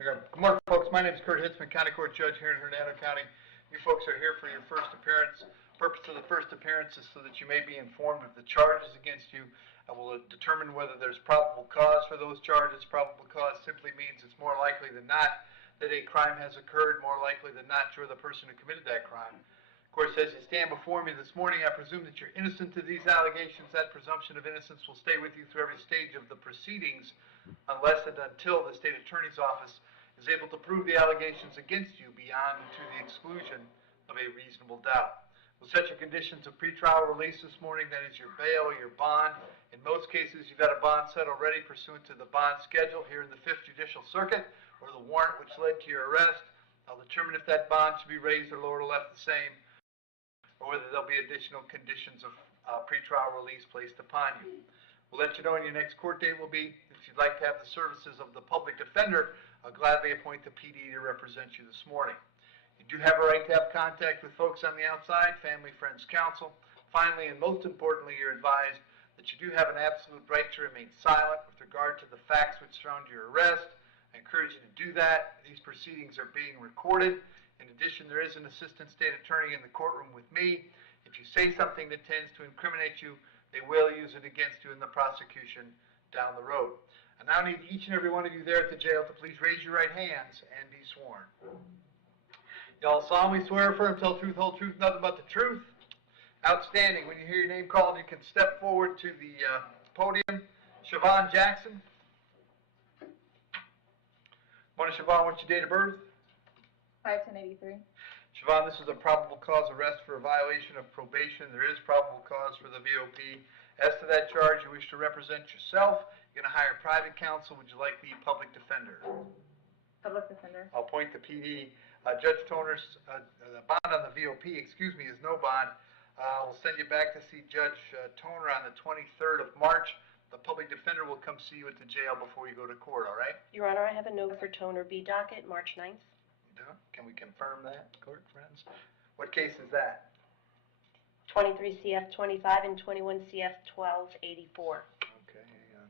Good morning, folks. My name is Kurt Hitzman, County Court Judge here in Hernando County. You folks are here for your first appearance. Purpose of the first appearance is so that you may be informed of the charges against you. I will determine whether there's probable cause for those charges. Probable cause simply means it's more likely than not that a crime has occurred, more likely than not you're the person who committed that crime. Of course, as you stand before me this morning, I presume that you're innocent of these allegations. That presumption of innocence will stay with you through every stage of the proceedings unless and until the state attorney's office is able to prove the allegations against you beyond to the exclusion of a reasonable doubt. We'll set your conditions of pretrial release this morning. That is your bail or your bond. In most cases, you've got a bond set already pursuant to the bond schedule here in the 5th Judicial Circuit, or the warrant which led to your arrest. I'll determine if that bond should be raised or lowered or left the same, or whether there'll be additional conditions of pretrial release placed upon you. We'll let you know when your next court date will be. If you'd like to have the services of the public defender, I'll gladly appoint the PD to represent you this morning. You do have a right to have contact with folks on the outside, family, friends, counsel. Finally, and most importantly, you're advised that you do have an absolute right to remain silent with regard to the facts which surround your arrest. I encourage you to do that. These proceedings are being recorded. In addition, there is an assistant state attorney in the courtroom with me. If you say something that tends to incriminate you, they will use it against you in the prosecution down the road. I now need each and every one of you there at the jail to please raise your right hands and be sworn. Y'all solemnly swear affirm, tell the truth, whole truth, nothing but the truth. Outstanding. When you hear your name called, you can step forward to the podium. Siobhan Jackson. Morning, Siobhan. What's your date of birth? 5/10/83. Siobhan, this is a probable cause arrest for a violation of probation. There is probable cause for the VOP. As to that charge, you wish to represent yourself. You're going to hire private counsel. Would you like the public defender? Public defender. I'll appoint the PD. Judge Toner's the bond on the VOP, is no bond. We'll send you back to see Judge Toner on the 23rd of March. The public defender will come see you at the jail before you go to court, all right? Your Honor, I have a note for Toner B docket, March 9th. Can we confirm that, court friends? What case is that? 23 CF 25 and 21 CF 1284. Okay, hang on.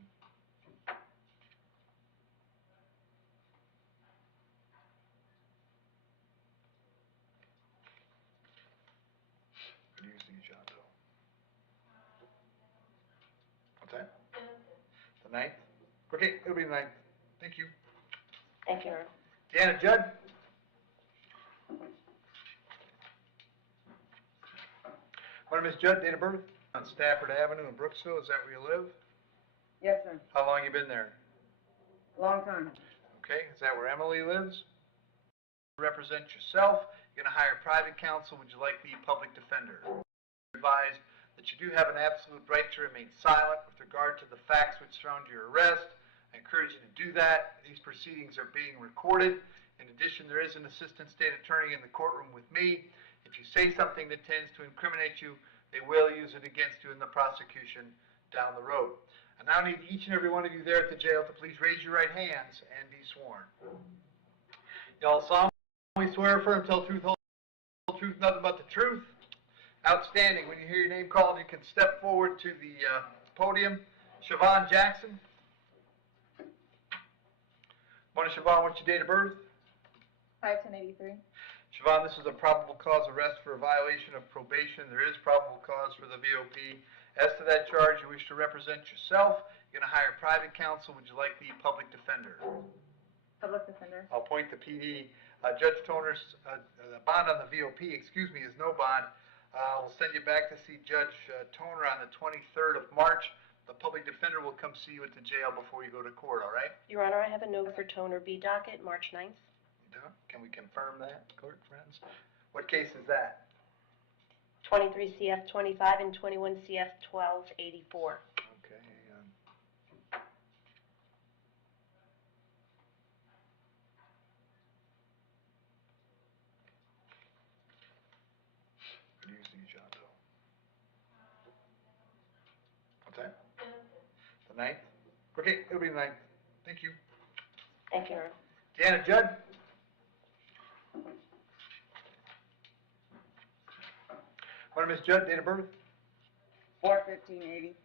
Good news to you, John Doe. What's that? The 9th? Okay, it'll be the 9th. Thank you. Thank you, Your Honor. Deanna Judd? Morning, Miss Judd, date of birth? On Stafford Avenue in Brooksville, is that where you live? Yes, sir. How long you been there? Long time. Okay, is that where Emily lives? Represent yourself. You're going to hire private counsel. Would you like the public defender? You're advised that you do have an absolute right to remain silent with regard to the facts which surround your arrest. I encourage you to do that. These proceedings are being recorded. In addition, there is an assistant state attorney in the courtroom with me. If you say something that tends to incriminate you, they will use it against you in the prosecution down the road. I now need each and every one of you there at the jail to please raise your right hands and be sworn. Y'all solemnly swear affirm, tell the truth, whole truth, nothing but the truth. Outstanding. When you hear your name called, you can step forward to the podium. Siobhan Jackson. Morning, Siobhan. What's your date of birth? 5/10/83. Siobhan, this is a probable cause arrest for a violation of probation. There is probable cause for the VOP. As to that charge, you wish to represent yourself. You're going to hire private counsel. Would you like the public defender? Public defender. I'll appoint the PD. Judge Toner's the bond on the VOP, is no bond. We'll send you back to see Judge Toner on the 23rd of March. The public defender will come see you at the jail before you go to court, all right? Your Honor, I have a note for Toner B docket, March 9th. Can we confirm that, court friends? What case is that? 23 CF 25 and 21 CF 1284. Okay, hang on. Good news to you, John Doe. What's that? The 9th? Okay, it'll be the 9th. Thank you. Thank you, Your Honor. Deanna Judd? Morning, Miss Judd, date of birth? 4/15/80.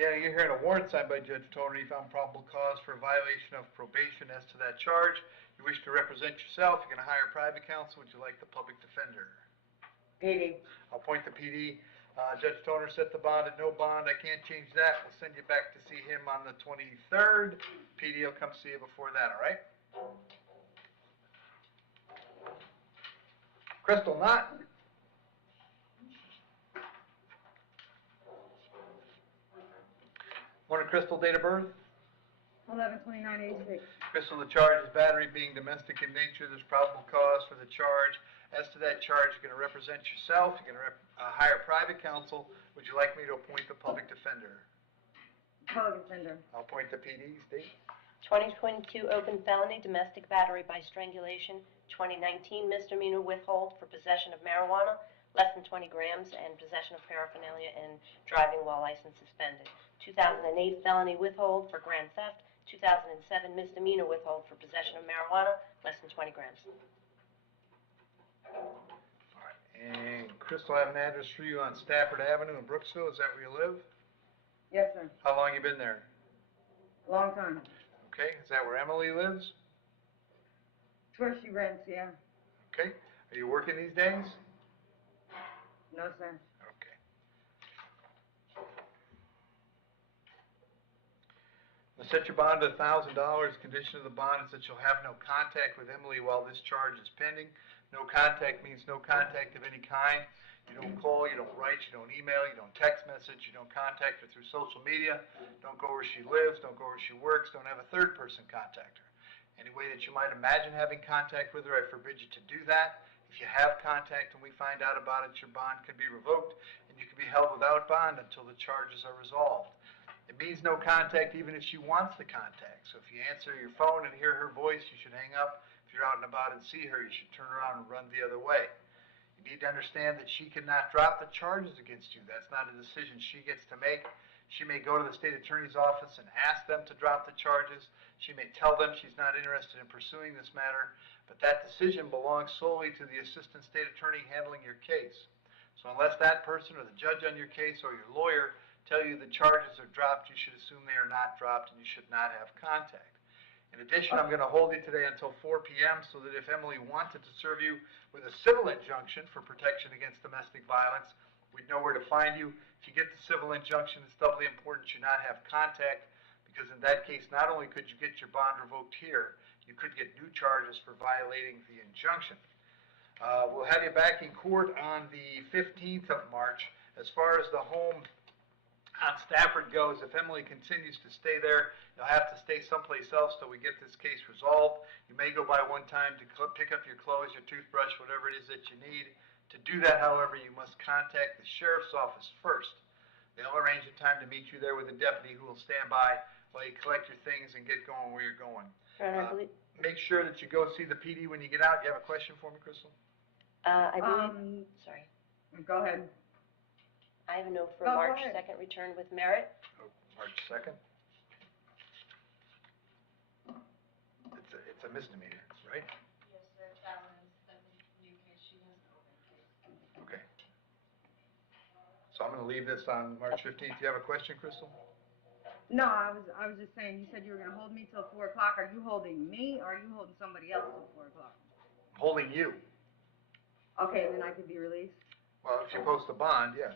Yeah, you're hearing a warrant signed by Judge Toner. You found probable cause for a violation of probation as to that charge. You wish to represent yourself. You're going to hire private counsel. Would you like the public defender? PD. I'll appoint the PD. Judge Toner set the bond at no bond. I can't change that. We'll send you back to see him on the 23rd. PD will come see you before that, all right? Crystal, not. Morning, Crystal, date of birth? 11/29/86. Crystal, the charge is battery being domestic in nature. There's probable cause for the charge. As to that charge, you're going to represent yourself. You're going to hire private counsel. Would you like me to appoint the public defender? Public defender. I'll appoint the PD. State. 2022 open felony, domestic battery by strangulation. 2019 misdemeanor withhold for possession of marijuana, less than 20 grams, and possession of paraphernalia and driving while license suspended. 2008 felony withhold for grand theft. 2007 misdemeanor withhold for possession of marijuana, less than 20 grams. All right. And Crystal, I have an address for you on Stafford Avenue in Brooksville. Is that where you live? Yes, sir. How long you been there? Long time. Okay. Is that where Emily lives? It's where she rents, yeah. Okay. Are you working these days? No, sir. Okay. I'll set your bond to $1,000. Condition of the bond is that you'll have no contact with Emily while this charge is pending. No contact means no contact of any kind. You don't call, you don't write, you don't email, you don't text message, you don't contact her through social media, don't go where she lives, don't go where she works, don't have a third person contact her. Any way that you might imagine having contact with her, I forbid you to do that. If you have contact and we find out about it, your bond could be revoked and you can be held without bond until the charges are resolved. It means no contact even if she wants the contact. So if you answer your phone and hear her voice, you should hang up. If you're out and about and see her, you should turn around and run the other way. You need to understand that she cannot drop the charges against you. That's not a decision she gets to make. She may go to the state attorney's office and ask them to drop the charges. She may tell them she's not interested in pursuing this matter, but that decision belongs solely to the assistant state attorney handling your case. So unless that person or the judge on your case or your lawyer tell you the charges are dropped, you should assume they are not dropped and you should not have contact. In addition, I'm going to hold you today until 4 p.m. so that if Emily wanted to serve you with a civil injunction for protection against domestic violence, we'd know where to find you. If you get the civil injunction, it's doubly important you not have contact, because in that case, not only could you get your bond revoked here, you could get new charges for violating the injunction. We'll have you back in court on the 15th of March. As far as the home on Stafford goes, if Emily continues to stay there, you'll have to stay someplace else till we get this case resolved. You may go by one time to pick up your clothes, your toothbrush, whatever it is that you need. To do that, however, you must contact the sheriff's office first. They'll arrange a time to meet you there with a deputy who will stand by while you collect your things and get going where you're going. Make sure that you go see the PD when you get out. You have a question for me, Crystal? I believe, sorry. Go ahead. I have a note for Go March ahead. 2nd return with merit. Oh, March 2nd? It's a misdemeanor, right? Yes, sir, that one's the new case, she has an open case. Okay. So I'm going to leave this on March 15th. Do you have a question, Crystal? No, I was just saying, you said you were going to hold me till 4 o'clock. Are you holding me or are you holding somebody else till 4 o'clock? Holding you. Okay, then I could be released. Well, if you post a bond, yes.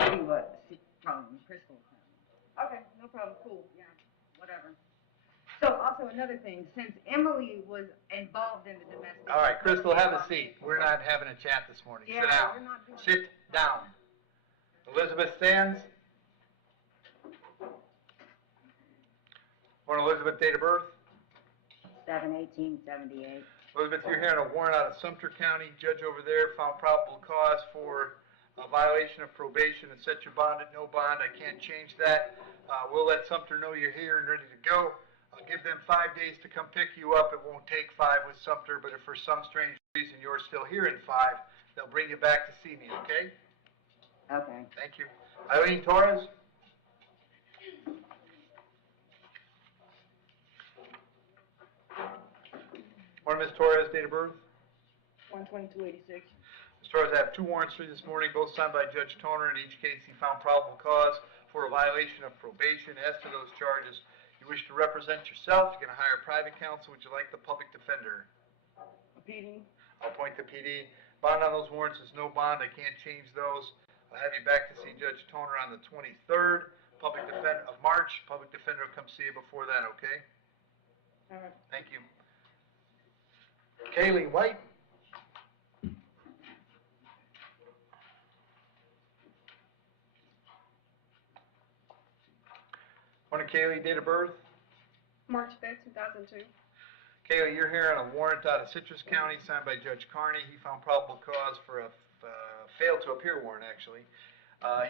See what? See problem, Crystal. Okay, no problem. Cool. Yeah, whatever. So also another thing, since Emily was involved in the domestic. All right, Crystal, have a seat. We're not having a chat this morning. Yeah, Sit down. we're not doing. Sit down. Elizabeth Sands. Morning, Elizabeth. Date of birth? 7/18/78. Elizabeth, you're hearing a warrant out of Sumter County. Judge over there found probable cause for a violation of probation and set your bond at no bond. I can't change that. We'll let Sumter know you're here and ready to go. I'll give them 5 days to come pick you up. It won't take 5 with Sumter, but if for some strange reason you're still here in 5, they'll bring you back to see me, okay? Okay. Thank you. Eileen Torres? Morning, Ms. Torres. Date of birth? 12286. As far as I have two warrants for you this morning, both signed by Judge Toner. In each case, he found probable cause for a violation of probation. As to those charges, you wish to represent yourself, you're going to hire private counsel. Would you like the public defender? A PD. I'll appoint the PD. Bond on those warrants is no bond. I can't change those. I'll have you back to see Judge Toner on the 23rd of March. Public defender will come see you before that, okay? All right. Thank you. Kaylee White. Morning, Kaylee. Date of birth? March 5th, 2002. Kaylee, you're here on a warrant out of Citrus County signed by Judge Carney. He found probable cause for a failed to appear warrant, actually.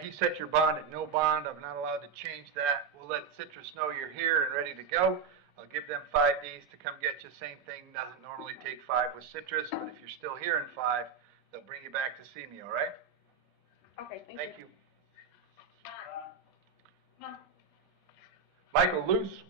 He set your bond at no bond. I'm not allowed to change that. We'll let Citrus know you're here and ready to go. I'll give them 5 days to come get you. Same thing, doesn't normally take 5 with Citrus, but if you're still here in 5, they'll bring you back to see me, all right? Okay, Thank you. Come on. Michael Luce.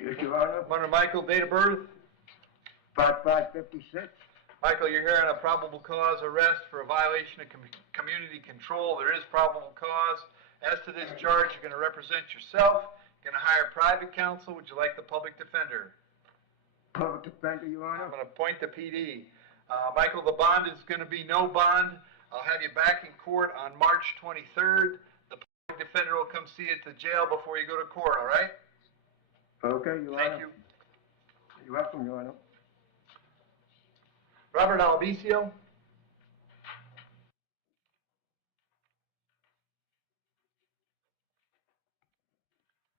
Yes, Your Honor. Morning, Michael. Date of birth? 5556. Michael, you're here on a probable cause arrest for a violation of community control. There is probable cause. As to this charge, you're going to represent yourself. You're going to hire private counsel. Would you like the public defender? Public defender, Your Honor. I'm going to appoint the PD. Michael, the bond is going to be no bond. I'll have you back in court on March 23rd. The public defender will come see you at the jail before you go to court, all right? Okay, Your Honor. Thank you. You're welcome, Your Honor. Robert Albicio.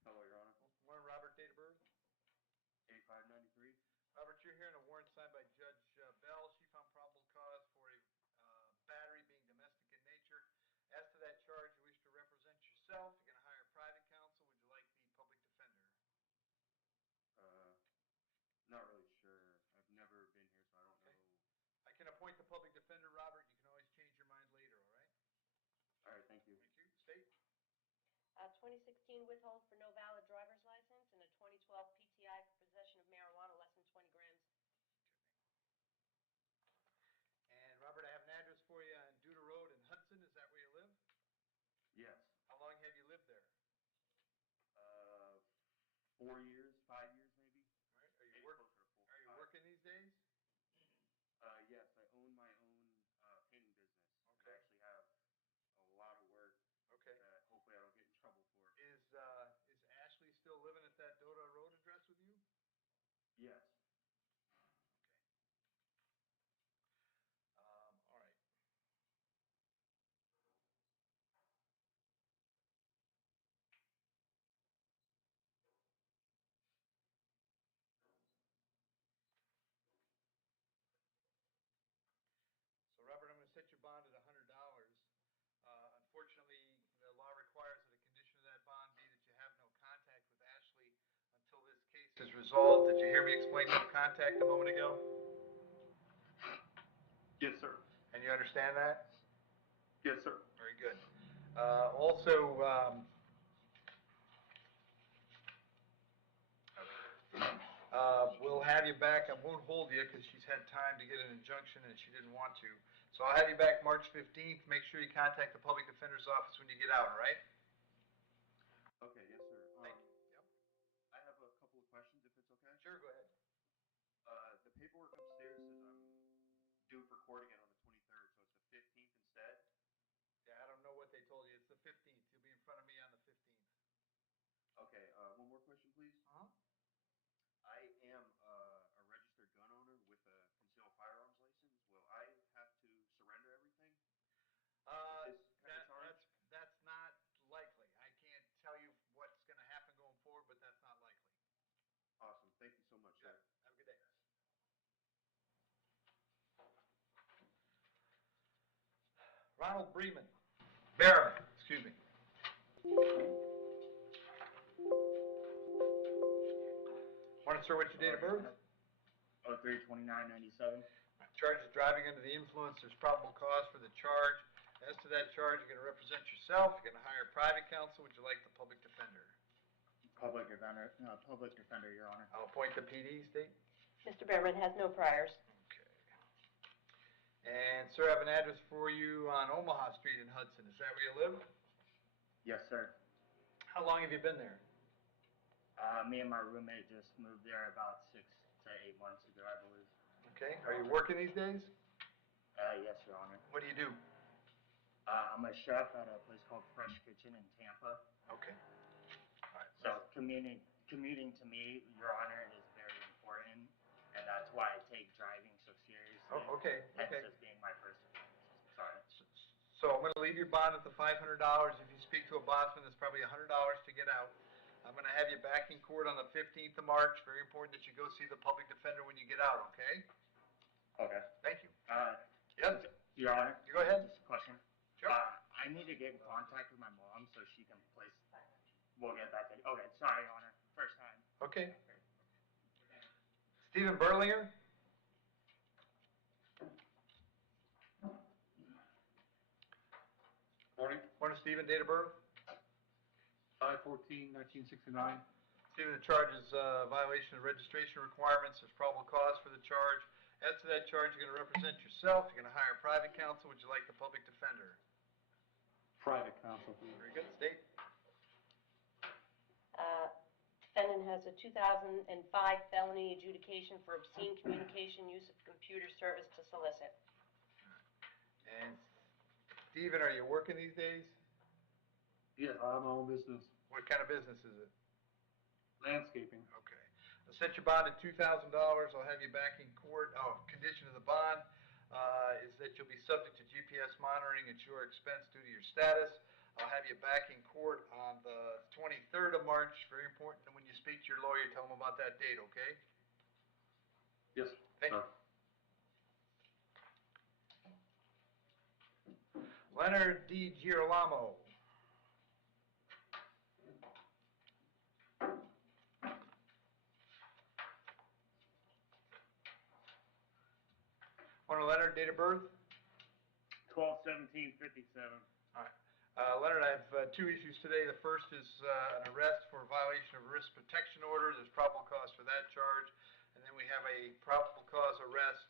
Hello, Your Honor. Morning, Robert. Date of birth? 8593. Robert, you're here in a warrant signed by Judge Bell. She found probable cause for a battery being domestic in nature. As to that charge, you wish to represent yourself. You're going to hire private counsel. Would you like the public defender? Not really sure. I've never been here, so I don't know. I can appoint the public defender, Robert. You can always change your mind later, all right? All right, thank you. Thank you. State. 2016 withhold for no valid driver's license and a 2012 PTI for possession of marijuana less than 20 grams. And Robert, I have an address for you on Duda Road in Hudson. Is that where you live? Yes. How long have you lived there? 4 years, 5 years maybe. All right. Maybe closer to 4. Are you working these days? Yes, I own my own painting business. Okay. I actually have a lot of work Okay. that hopefully I don't get in trouble for. Is Ashley still living at that Duda Road address with you? Yes. All right. So, Robert, I'm going to set your bond at $100. Unfortunately, the law requires that a condition of that bond be that you have no contact with Ashley until this case is resolved. Did you hear me explain no contact a moment ago? Yes, sir. And you understand that? Yes, sir. Very good. Also, we'll have you back. I won't hold you because she's had time to get an injunction and she didn't want to. So I'll have you back March 15th. Make sure you contact the public defender's office when you get out, all right? Okay, yes, sir. Thank you. Yep. I have a couple of questions, if it's okay. Sure, go ahead. The paperwork upstairs says I'm due for court again on the 23rd, so it's the 15th instead. Yeah, I don't know what they told you. It's the 15th. You'll be in front of me on the 15th. Okay, one more question, please. Uh-huh. I am a registered gun owner with a concealed firearms license. Will I have to surrender everything? That's not likely. I can't tell you what's going to happen going forward, but that's not likely. Awesome. Thank you so much, sir. Have a good day. Ronald Berman, excuse me. Morning, sir. What's your date of birth? 03/29/97. Charge of driving under the influence. There's probable cause for the charge. As to that charge, you're going to represent yourself, you're going to hire private counsel. Would you like the public defender? Public defender, Your Honor. I'll appoint the PD, State. Mr. Behrman has no priors. Okay. And, sir, I have an address for you on Omaha Street in Hudson. Is that where you live? Yes, sir. How long have you been there? Me and my roommate just moved there about 6 to 8 months ago, I believe. Okay. Are you working these days? Yes, Your Honor. What do you do? I'm a chef at a place called Fresh Kitchen in Tampa. Okay. All right. So commuting to me, Your Honor, is very important, and that's why I take driving so seriously. Oh, okay. Hence Okay. this being my first appearance. Sorry. So I'm going to leave your bond at the $500. If you speak to a bondsman, it's probably $100 to get out. I'm going to have you back in court on the 15th of March. Very important that you go see the public defender when you get out, okay? Okay. Thank you. Yes. Your Honor. You go ahead. Just a question. Sure. I need to get in contact with my mom so she can place. We'll get that. Okay. Sorry, Your Honor. First time. Okay. Stephen Berlinger. Morning. Morning, Stephen. Date of birth? 5/14/1969. Stephen, the charge is violation of registration requirements. There's probable cause for the charge. As to that charge, you're going to represent yourself. You're going to hire private counsel. Would you like the public defender? Private counsel, please. Very good. State. Defendant has a 2005 felony adjudication for obscene communication, use of computer service to solicit. And Stephen, are you working these days? Yes, I have my own business. What kind of business is it? Landscaping. Okay. I'll set your bond at $2,000. I'll have you back in court. Oh, condition of the bond is that you'll be subject to GPS monitoring at your expense due to your status. I'll have you back in court on the 23rd of March. Very important that when you speak to your lawyer, tell him about that date, okay? Yes, Thank sir. you. Leonard D. Girolamo. Morning, Leonard. Date of birth? 12/17/57. All right. Leonard, I have two issues today. The first is an arrest for violation of a risk protection order. There's probable cause for that charge. And then we have a probable cause arrest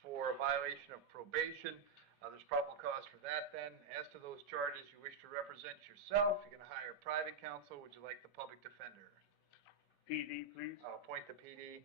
for a violation of probation. There's probable cause for that then. As to those charges, you wish to represent yourself. You're going to hire private counsel. Would you like the public defender? PD, please. I'll appoint the PD.